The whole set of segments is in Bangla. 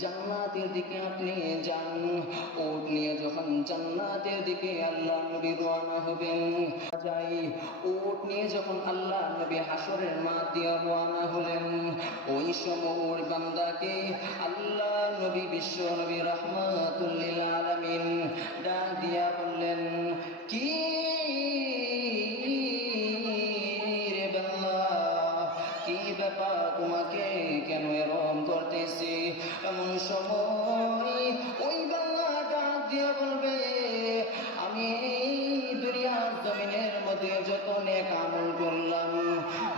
জান্নাতের দিকে আপনি যান। উট নিয়ে যখন জান্নাতের দিকে আল্লাহ নবী রওনা হবেন, যাই উট নিয়ে যখন আল্লাহ নবী হাসরের মাঠ দিয়ে রওনা হলেন, ওই সময় বান্দাকে আল্লাহ নবী বিশ্ব নবী রাহমাতুল লিল আলামিন ডাক দিয়া বললেন, কি রে বান্দা, কি ব্যাপার, তোমাকে কেন এরম করতেছি? এমন সময় ওই বাংলা ডাক দিয়ে বলবে, আমি দুনিয়ার জমিনের মধ্যে যত নেক আমল করলাম,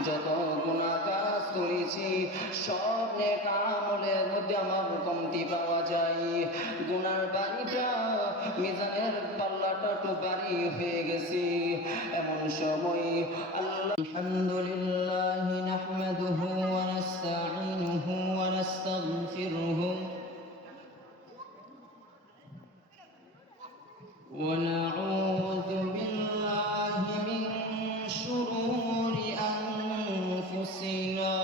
যত গুনাহ কাজ করেছি, সব নেক আমলের মধ্যে আমার কমতি পাওয়া যায়। গুনার বাড়িটা, মিজানের পাল্লাটা একটু বাড়ি হয়ে গেছে। এমন সময় আল্লাহ আলহামদুলিল্লাহ নাহমাদুহু ওয়া নাস্তাঈনুহু ওয়া নাস্তাগফিরুহু ونعوذ بالله من شرور أنفسنا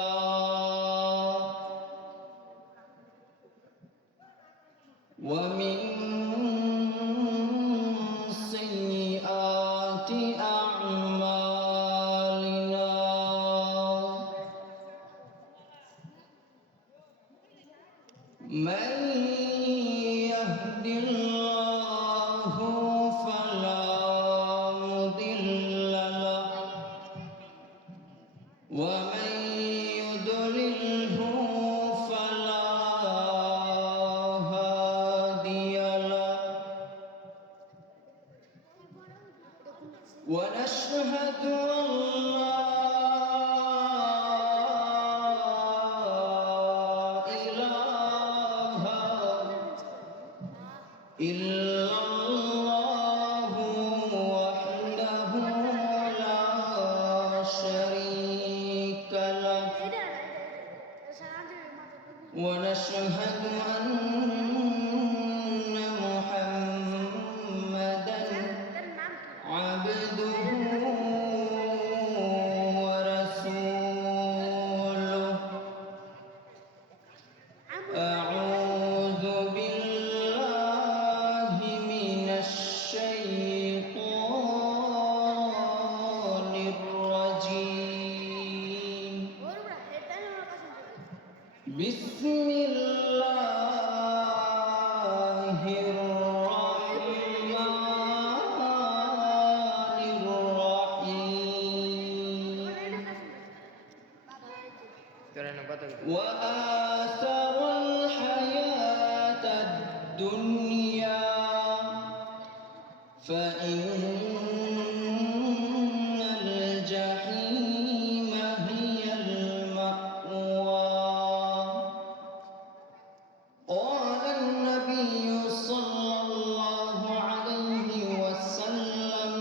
ومن سيئات أعمالنا من يهد الله فلا مضل له ومن يضلله فلا هادي له ونشهد أن لا إله إلا الله وحده لا شريك له ونشهد أن محمدا عبده ورسوله أعوذ بالله من الشيطان الرجيم بسم الله الرحمن الرحيم وآثر الحياة الدنيا فإن الجحيم هي المأوى قال النبي صلى الله عليه وسلم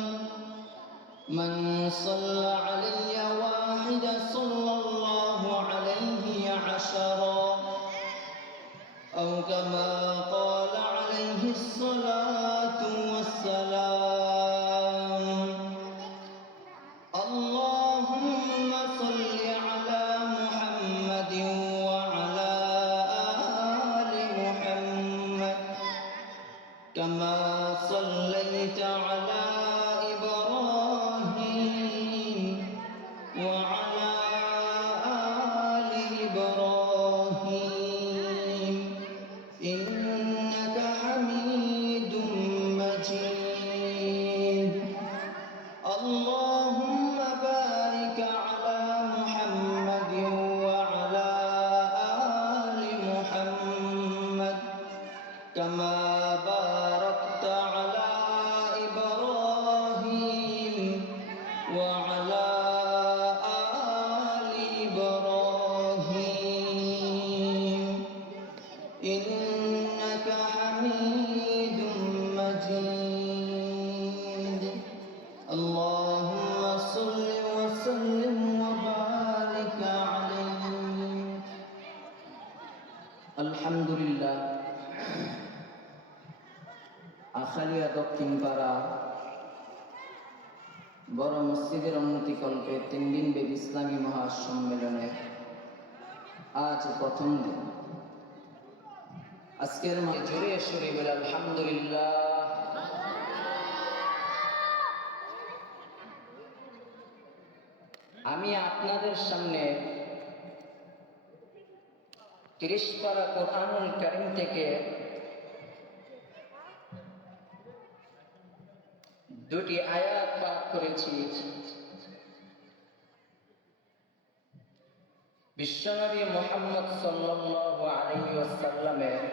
من صلى علي واحدا صلى الله عليه عشرا أو كما قال عليه الصلاة والسلام اللهم صل على محمد وعلى آل محمد كما صليت على إبراهيم وعلى آل إبراهيم إنك حميد مجيد اللهم بارك على محمد وعلى آل محمد كما باركت على إبراهيم وعلى آل إبراهيم إنك حميد مجيد اللهم صل وسلم وبارك عليه الحمد لله আখালিয়া দক্ষিণ পাড়া বড় মসজিদের উন্নতিকল্পে 3 দিন ব্যাপী ইসলামী মহাসম্মেলনের আজ প্রথম দিন। আজকের জোরে সুরে বলে আলহামদুলিল্লাহ। আমি আপনাদের সামনে 30 পারা কোরআনুল কারীম থেকে দুটি আয়াত পাঠ করেছি। বিশ্বনবী মুহাম্মদ সাল্লাল্লাহু আলাইহি ওয়াসাল্লামের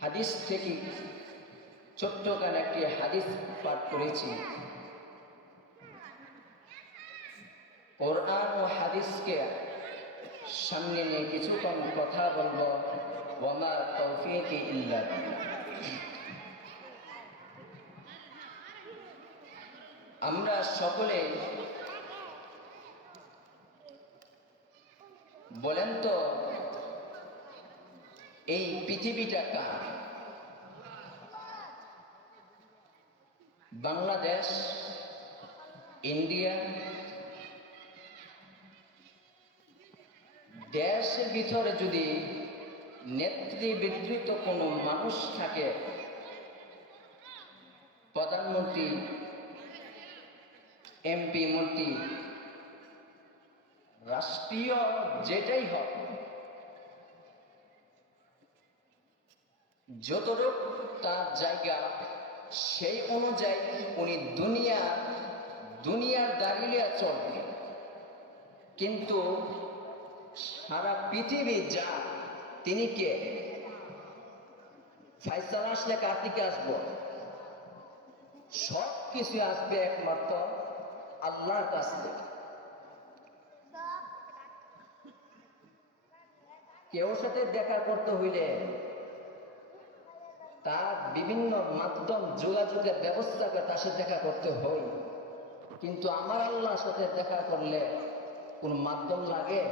হাদিস থেকে ছোট্ট করে একটি হাদিস পাঠ করেছি। কোরআন ও হাদিসকে সামনে নিয়ে কিছুক্ষণ কথা বলবো। ওয়ামা তাওফীকি ইল্লা বিল্লাহ। আমরা সকলে বলেন তো, এই পৃথিবীটা কার? বাংলাদেশ, ইন্ডিয়া, দেশের ভিতরে যদি নেতৃবৃন্দ কোনো মানুষ থাকে, প্রধানমন্ত্রী, এমপি, মন্ত্রী, রাষ্ট্রীয় যেটাই হোক, যতটুক তার জায়গা সেই অনুযায়ী উনি দুনিয়ার দাঁড়িয়ে চলবে। কিন্তু সারা পৃথিবী যা, তিনি কে? ফায়সালা আসলে কার থেকে আসবো? সব কিছু আসবে একমাত্র আল্লাহর কাছ থেকে। কেউ সাথে দেখা করতে হইলে তার বিভিন্ন মাধ্যম যোগাযোগের ব্যবস্থাকে তার সাথে দেখা করতে হয়। কিন্তু আমার আল্লাহর সাথে দেখা করলে কোন মাধ্যম লাগে?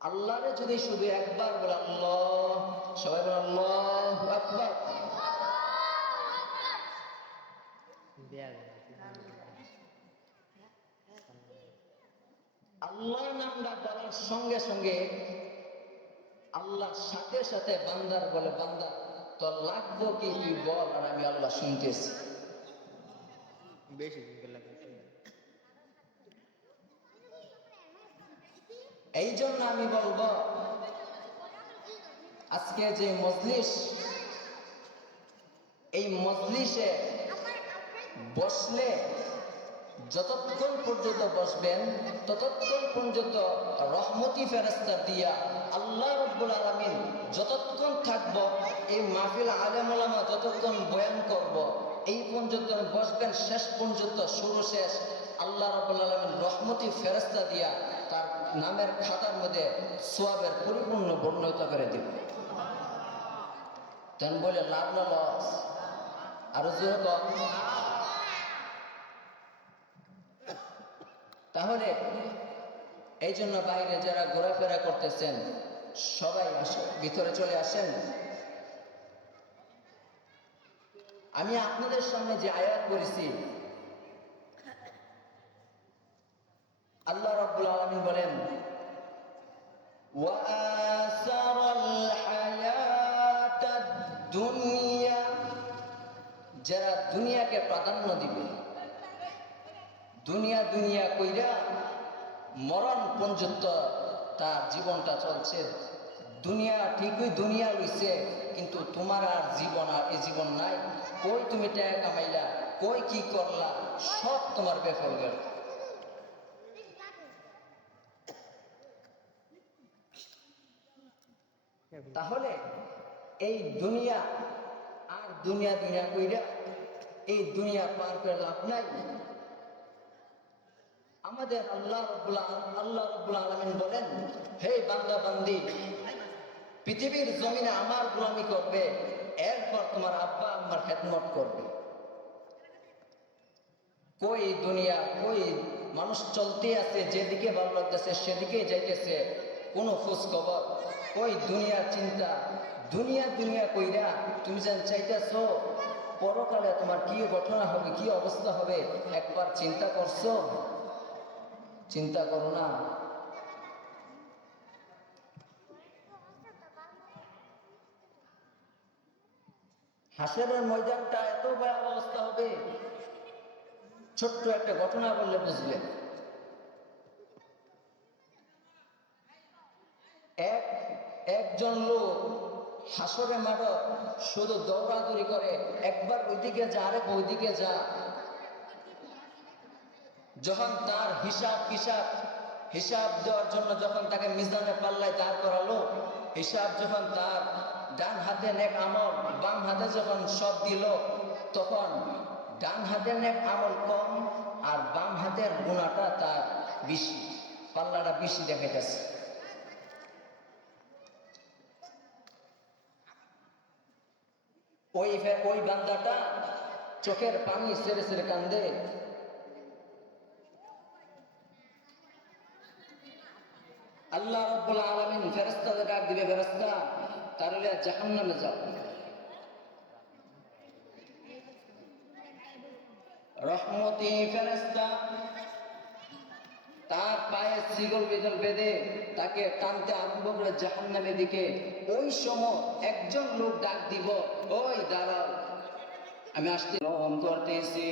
আল্লাহরে যদি শুধু একবার বলে আল্লাহ, সবাই বলে আল্লাহু আকবার, আল্লাহ নামটা বলার সঙ্গে সঙ্গে আল্লাহর সাথে সাথে বান্দার বলে, বান্দা তোর লাগবো কি তুই বল, আর আমি আল্লাহ শুনতেছি। এই জন্য আমি বলবো, আজকে যে মজলিস, এই মজলিসে বসলে যতক্ষণ পর্যন্ত বসবেন ততক্ষণ পর্যন্ত রহমতি ফেরেশতা দিয়া আল্লাহ রাব্বুল আলামিন যতক্ষণ থাকব, এই মাহফিল আলেম ওলামা যতক্ষণ বয়ান করব, এই পর্যন্ত বসবেন, শেষ পর্যন্ত শুরু শেষ আল্লাহ রাব্বুল আলামিন রহমতি ফেরেশতা দিয়া তার নামের খাতার মধ্যে সওয়াবের পরিপূর্ণ বর্ণিত করে দিবে। তেন বলে লাভ না লস? আরো জোরে কম। তাহলে এই জন্য বাইরে যারা ঘোরাফেরা করতেছেন সবাই আসেন, ভিতরে চলে আসেন। আমি আপনাদের সামনে যে আয়াত করেছি, আল্লাহ রাব্বুল আলামিন বলেন ওয়া আসারাল হায়াতাদ দুনিয়া, যারা দুনিয়াকে প্রাধান্য দিবে, দুনিয়া দুনিয়া কইরা মরণ পর্যন্ত তার জীবনটা চলছে। দুনিয়া ঠিকই দুনিয়া লইছে, কিন্তু তোমার আর জীবন, আর এই জীবন নাই। কই তুমি টাকা কামাইলা, কই কি করলা, সব তোমার বেফল গেল। তাহলে এই দুনিয়া আর দুনিয়া দুনিয়া কইরা এই দুনিয়া পার করে লাভ নাই। আমাদের আল্লাহ রাব্বুল আলামিন বলেন, হে বান্দা বান্দি, পৃথিবীর জমিনে আমার গোলামি করবে, এরপর তোমার আব্বা আম্মার খেদমত করবে। কই দুনিয়া, কই মানুষ চলতে আছে, যেদিকে ভালো লাগতেছে সেদিকে যাইতেছে, কোনো খোঁজ খবর। কই দুনিয়ার চিন্তা, দুনিয়া দুনিয়া কইরা তুমি যেন চাইতেছ পরকালে তোমার কি ঘটনা হবে, কি অবস্থা হবে, একবার চিন্তা করছো? চিন্তা করো না। হাসরের ময়দানটা এত ভয়াবহ অবস্থা হবে, ছোট্ট একটা ঘটনা বললে বুঝবেন। একজন লোক হাসরে মাঠ শুধু দৌড়াদৌড়ি করে, একবার ওইদিকে যা আরেক ওইদিকে যা। যখন তার হিসাব দেওয়ার জন্য যখন তাকে মিজানের পাল্লায় দাঁড় করালো, হিসাব যখন তার ডান হাতে নেক আমল বাম হাতে যখন সব দিল, তখন ডান হাতের নেক আমল কম আর বাম হাতের গুণাটা তার বেশি, পাল্লাটা বেশি দেখাইতেছে। ওই বান্দাটা চোখের পানি ছেড়ে ছেড়ে কান্দে। আল্লাহ রাব্বুল আলামিন ফেরেশতাদের ডাক দিবে, ফেরেশতা তাহলে জাহান্নামে যাও। রহমতি ফেরেশতা তার পায়ে শিকল বিদল বেঁধে তাকে টানতে আরম্ভ করে জাহান্নামের দিকে। ওই সময় একজন লোক ডাক দিব, ওই দাঁড়াও, আমি আসতে করতেছি।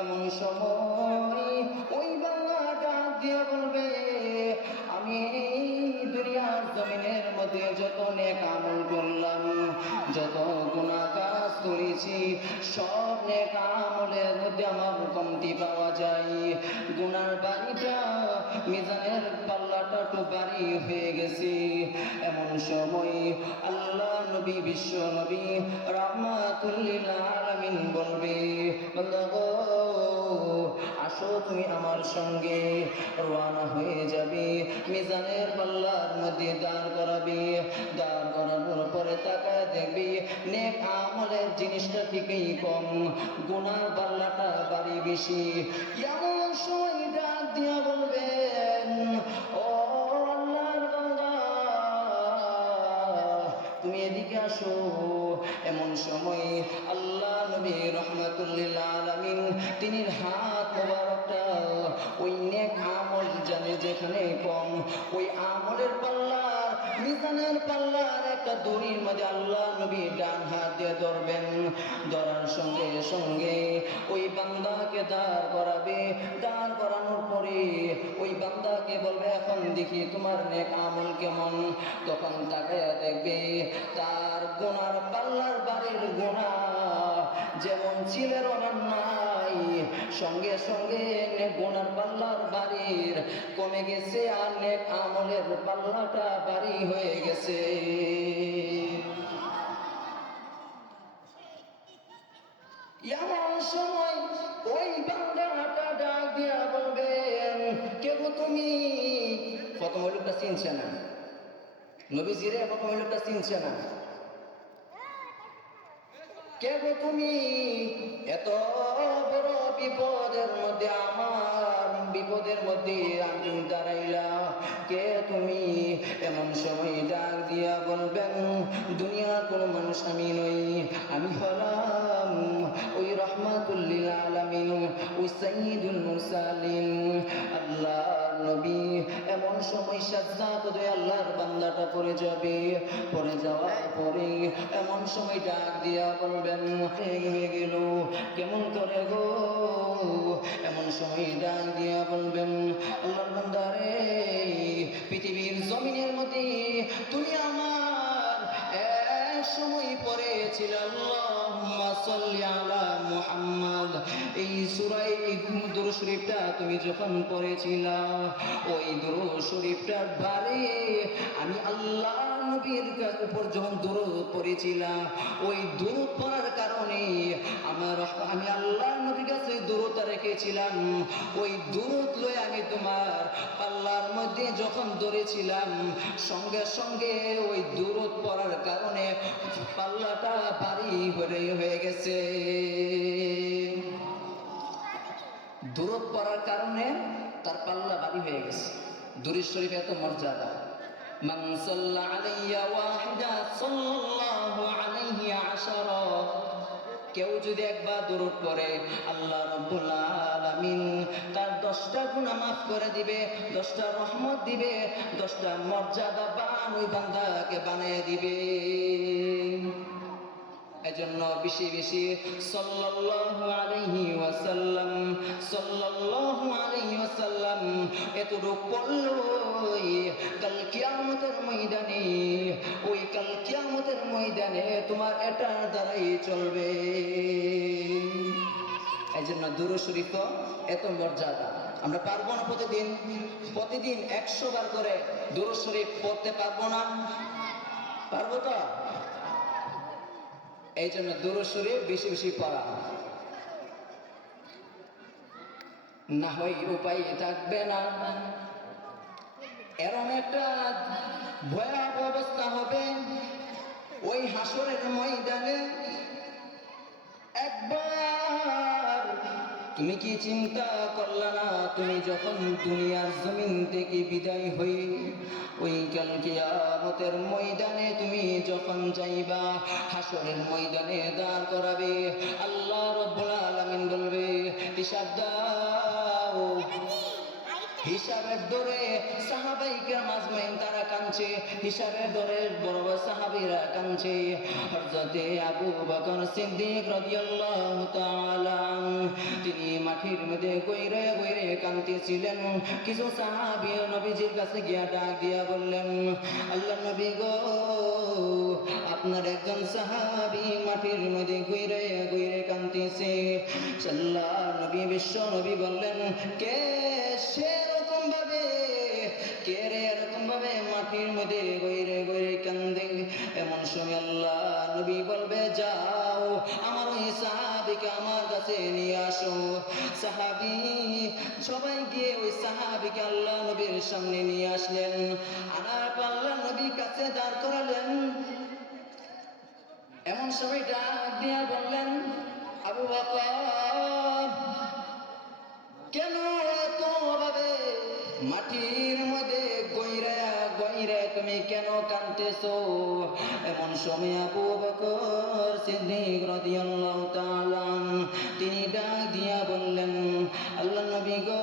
এমন সময় ওই বাংলা ডাক দিয়ে বলবে, আমি দুনিয়ার জমিনের মধ্যে যত নেক আমল করলাম, যত গুনাহ কাজ করেছি, সব নেক আমলের মধ্যে আমার কমতি পাওয়া যায়। গুনার বাড়িটা মিজানের পাল্লাটা তো বাড়ি হয়ে গেছে। এমন সময় আল্লাহ নবী বিশ্ব নবী রাহমাতুল লিল আলামিন বলবে, আসো তুমি আমার সঙ্গে রওনা হয়ে যাবে, মিজানের পাল্লার মধ্যে দাঁড় করাবে। দাঁড় করানোর পরে তাকায় দেখবি নেক আমলের জিনিসটা ঠিকই কম, গুনার পাল্লাটা বাড়ি বেশি। এমন সময় ডাক দিয়া বলবেন, ও আল্লাহর বান্দা, তুমি এদিকে আসো। এমন সময় আল্লাহ নবী রাহমাতুল লিল আলামিন তিনি হাত মোবারকটা ওই নেক আমল জানে যেখানে কম, ওই আমলের পাল্লার মিজানের পাল্লার একটা দড়ির মধ্যে আল্লাহ নবী ডান হাত দিয়ে ধরবেন। ধরার সঙ্গে সঙ্গে ওই বান্দাকে দাঁড় করাবে। দাঁড় করানোর পরে ওই বান্দাকে বলবে, এখন দেখি তোমার নেক আমল কেমন। তখন তাকে দেখবে তার গুনার পাল্লার বাড়ির গুনাহ যেমন ছিলের নাই, সঙ্গে সঙ্গে গুনার পাল্লার বাড়ির কমে গেছে, আর নেক আমলের পাল্লাটা বাড়ি হয়ে গেছে। এমন সময় ওই বান্দাটা ডাক দিয়া বলবেন, কে গো তুমি? প্রথম ওই লোকটা চিনছে না, নবীজিরে প্রথম ওই লোকটা চিনছে না। কে গো তুমি? এত বড় বিপদের মধ্যে, আমার বিপদের মধ্যে আমি দাঁড়াইলা, কে তুমি? এমন সময় ডাক দিয়া বলবেন, দুনিয়ার কোনো মানুষ আমি নই, আমি হলাম ওই রাহমাতুল লিল আলামিন, ওই সাইয়্যিদুল মুরসালিন, আল্লাহর নবী। এমন সময় সাজদা করে আল্লাহর বান্দাটা পড়ে যাবে। পড়ে যাওয়ার পরে এমন সময় ডাক দিয়া বলবেন, হয়ে গেল কেমন করে গো? এমন সময় ডাক দিয়া বলবেন, আল্লাহর বান্দারে, পৃথিবীর জমিনের মধ্যে তুমি আমার এক সময় পড়েছিল আল্লাহুম্মা সাল্লি আলা মুহাম্মদ, এই সূরা দুরূদ শরীফটা তুমি যখন পড়েছিলা, ওই দুরূদ শরীফটার বারে আমি আল্লাহ নবীর উপর যখন দুরূদ পড়েছিলাম, ওই দুরূদ পড়ার কারণে আমি আল্লাহ নবীর কাছে দুরূদটা রেখেছিলাম। ওই দুরূদ লয়ে আমি তোমার পাল্লার মধ্যে যখন ধরেছিলাম, সঙ্গে সঙ্গে ওই দুরূদ পড়ার কারণে পাল্লাটা ভারী হয়ে গেছে। দুরূদ পড়ার কারণে তার পাল্লা ভারী হয়ে গেছে। দুরূদ শরীফ এত মর্যাদা। মান সাল্লা আলাইয়া ওয়াহিদা সাল্লাল্লাহু আলাইহি আশারা, কেউ যদি একবার দুরূদ পড়ে আল্লাহ রাব্বুল আলামিন তার 10টা গুনাহ মাফ করে দিবে, 10টা রহমত দিবে, 10টা মর্যাদাবান ওই বান্দাকে বানিয়ে দিবে। এজন্য বেশি বেশি সাল্লাল্লাহু আলাইহি ওয়াসাল্লাম এতটুকু পড়লই কাল কিয়ামতের ময়দানে, ওই কাল কিয়ামতের ময়দানে তোমার এটার দ্বারাই চলবে। এই জন্য দুরূদ শরীফ এত মর্যাদা। আমরা পারবো না প্রতিদিন 100 বার করে দুরূদ শরীফ পড়তে পারবো না? পারবো তো? এই জন্য দুরূদ শরীফ বেশি বেশি পড়া, না হয় উপায় থাকবে না। এরকম একটা ভয়াবহ অবস্থা হবে ওই হাসরের ময়দানে। একবার তুমি কি চিন্তা করলা না, তুমি যখন দুনিয়ার জমিন থেকে বিদায় হই ওই কাল কিয়ামতের ময়দানে তুমি যখন যাইবা, হাসরের ময়দানে দাঁড় করাবে, আল্লাহ রাব্বুল আলামিন বলবে হিসাব দাও। হিসাবের দরে সাহাবায়ে কেরাম আজমাইন তারা কাঁদছে, হিসাবের দরে বড় বড় সাহাবীরা কাঁদছে। হযরতে আবু বকর সিদ্দিক রাদিয়াল্লাহু তাআলা তিনি মাটির মধ্যে গইরে গইরে কাঁদতেছিলেন। কিছু সাহাবী নবীজির কাছে গিয়া ডাক দিয়া বললেন, আল্লাহর নবী গো, আপনার একজন সাহাবী মাটির মধ্যে গইরে গইরে কাঁদতেছে। আল্লাহর নবী বিশ্ব নবী বললেন, কে সে এরকম ভাবে মাটির মধ্যে গইরে গইরে কান্দে? এমন সময় আল্লাহ নবী বলবে, যাও আমার ওই সাহাবীকে আমার কাছে নিয়ে আসো। সাহাবী সবাই গিয়ে ওই সাহাবীকে আল্লাহ নবীর সামনে নিয়ে আসলেন। আনার পর আল্লাহ নবীর কাছে দাঁড় করালেন। এমন সময় ডাক দিয়া বললেন, আবু বকর, কেন এত ভাবে মাটির মধ্যে গইরা গইরা তুমি কেন কাঁদতেছো? এমন সময় আবু বকর সিদ্দিক রাদিয়াল্লাহু তাআলা তিনি ডাক দিয়া বললেন, আল্লাহর নবী গো,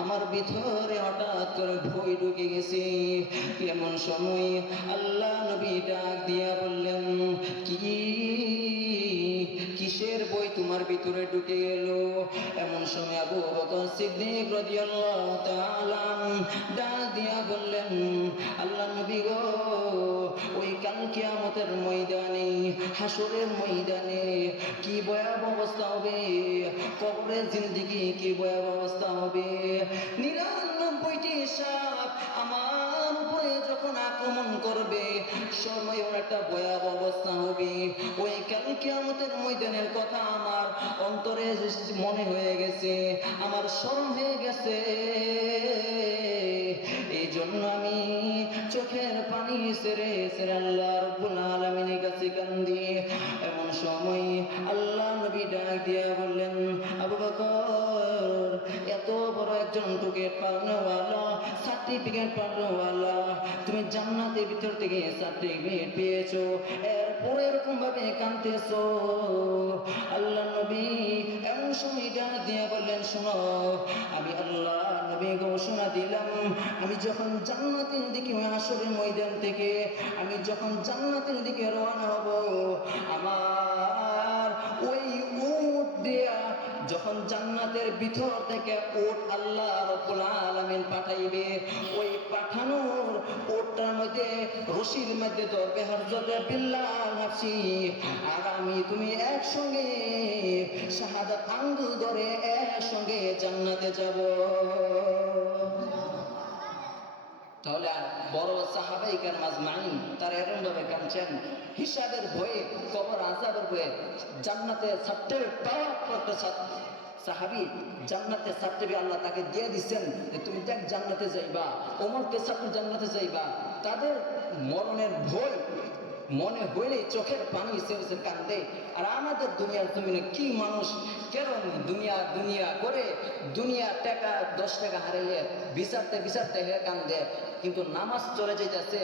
আমার ভিতরে হঠাৎ করে ভয় ঢুকে গেছে। এমন সময় আল্লাহ নবী ডাক দিয়া বললেন, কিসের বই তোমার ভিতরে ঢুকে গেল? এমন সময় আবু বকর সিদ্দিক রাদিয়াল্লাহু তাআলা ডাক দিয়া বললেন, আল্লাহর নবী গো, ওই কাল কিয়ামতের ময়দানে, হাসরের ময়দানে কি ভয়াবহ অবস্থা হবে, কবরের জিন্দেগি কি ভয়াবহ অবস্থা হবে। 99টি সাপ আমার উপরে যখন আক্রমণ করবে, সময় একটা ভয়াবহ অবস্থা হবে। ওই কাল কিয়ামতের ময়দানের কথা আমার অন্তরে মনে হয়ে গেছে, আমার স্মরণ হয়ে গেছে। এই জন্য আমি চোখের পানি ছেড়ে ছেড়ে আল্লাহ রাব্বুল আলামিনের কাছে কান্দি। এমন সময় আল্লাহ নবী ডাক দিয়া বললেন, আবু বকর, এত বড় একজন টিকিট পাওয়ালা, সার্টিফিকেট পাওয়ালা, তুমি জান্নাতের ভিতর থেকে সার্টিফিকেট পেয়েছো, এরপরে এরকম ভাবে কাঁদতেছো? আল্লাহ নবী এমন সময় ডাক দিয়া বললেন, শোনো, আমি আল্লাহ নবী ঘোষণা দিলাম, আমি যখন জান্নাতের দিকে হাসরের ময়দান থেকে আমি যখন জান্নাতের দিকে রওনা হব, আমার ওই উট দিয়া যখন জান্নাতের ভিতর থেকে উট আল্লাহ রাব্বুল আলামিন পাঠাইবে, ওই পাঠানোর উটটার মধ্যে রশির মধ্যে ধরবে হযরত বিল্লাল হাবশী, আর আমি তুমি একসঙ্গে শাহাদাত আঙ্গুল ধরে একসঙ্গে জান্নাতে যাব। তাহলে বড় সাহাবায়ে কেরাম আজমাইন তারা এরকম ভাবে কাঁদছেন, হিসাবের ভয়ে, কবর আযাবের ভয়ে। জান্নাতে সার্টিফিকেট পাওয়ার একটা সাহাবী জান্নাতে সার্টিফিকেট আল্লাহ তাকে দিয়ে দিচ্ছেন যে তুমি দেখ জান্নাতে যাইবা, ওমরকে সাথে জান্নাতে যাইবা। তাদের মরণের ভয় মনে হইলে চোখের পানি ছেড়ে কান্দে। আর আমাদের দুনিয়ার জমিনে কি মানুষ কেরম দুনিয়া দুনিয়া করে, দুনিয়া টাকা 10 টাকা হারাইলে বিচারতে বিচারতে হয়ে কান্দে, কিন্তু নামাজ চলে যাইতেছে,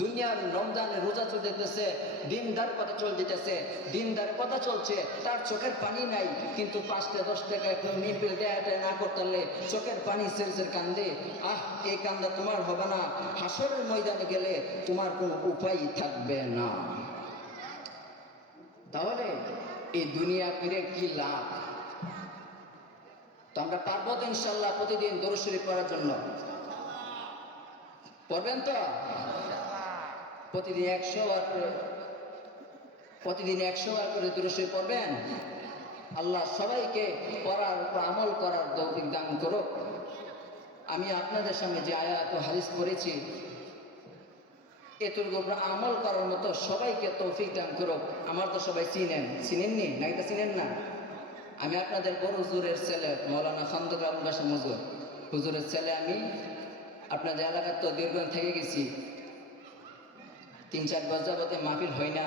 দুনিয়ার রমজানে রোজা চলতেছে, দিনদার কথা চলে যেতেছে, দিনদার কথা চলছে, তার চোখের পানি নাই, কিন্তু 5-10 টাকা একটু নিপিল দেয় না করতে হলে চোখের পানি ছেড়ে কান্দে। এই কান্দা তোমার হবে না, হাসরের ময়দানে গেলে তোমার কোনো উপায় থাকবে না। তাহলে এই দুনিয়া ফিরে কি লাভ? তো আমরা পারবো তো ইনশাল্লাহ প্রতিদিন দরুদ শরীফ পড়ার জন্য? পড়বেন তো? প্রতিদিন 100 বার করে, প্রতিদিন 100 বার করে দরুদ শরীফ পড়বেন। আল্লাহ সবাইকে পড়ার উপর আমল করার তৌফিক দান করুক। আমি আপনাদের সামনে যে আয়াত ও হাদিস পড়েছি এর উপর আমল করার মতো সবাইকে তৌফিক দান করুক। আমার তো সবাই চিনেননি নাকি? তা চিনেন না? আমি আপনাদের বড় হুজুরের ছেলে মৌলানা খন্দকার আবুল কাশেম হুজুরের ছেলে। আমি আপনাদের এলাকার তো দীর্ঘদিন থেকে গেছি, 3-4 বছর যাবতে মাহফিল হয় না,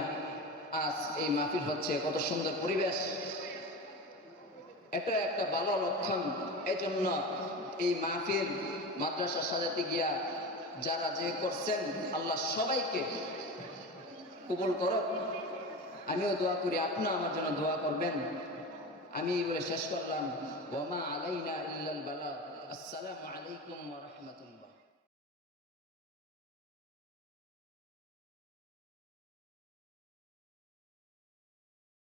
আজ এই মাহফিল হচ্ছে। কত সুন্দর পরিবেশ, এটা একটা ভালো লক্ষণ। এই জন্য এই মাহফিল মাদ্রাসা সাজাতে গিয়া যারা যে করছেন আল্লাহ সবাইকে কবুল করো। আমিও দোয়া করি, আপনিও আমার জন্য দোয়া করবেন। আমি এই বলে শেষ করলাম। ওয়া মা আলাইনা ইল্লাল বালাগ। আসসালামু আলাইকুম ওয়া রাহমাতুল্লাহ।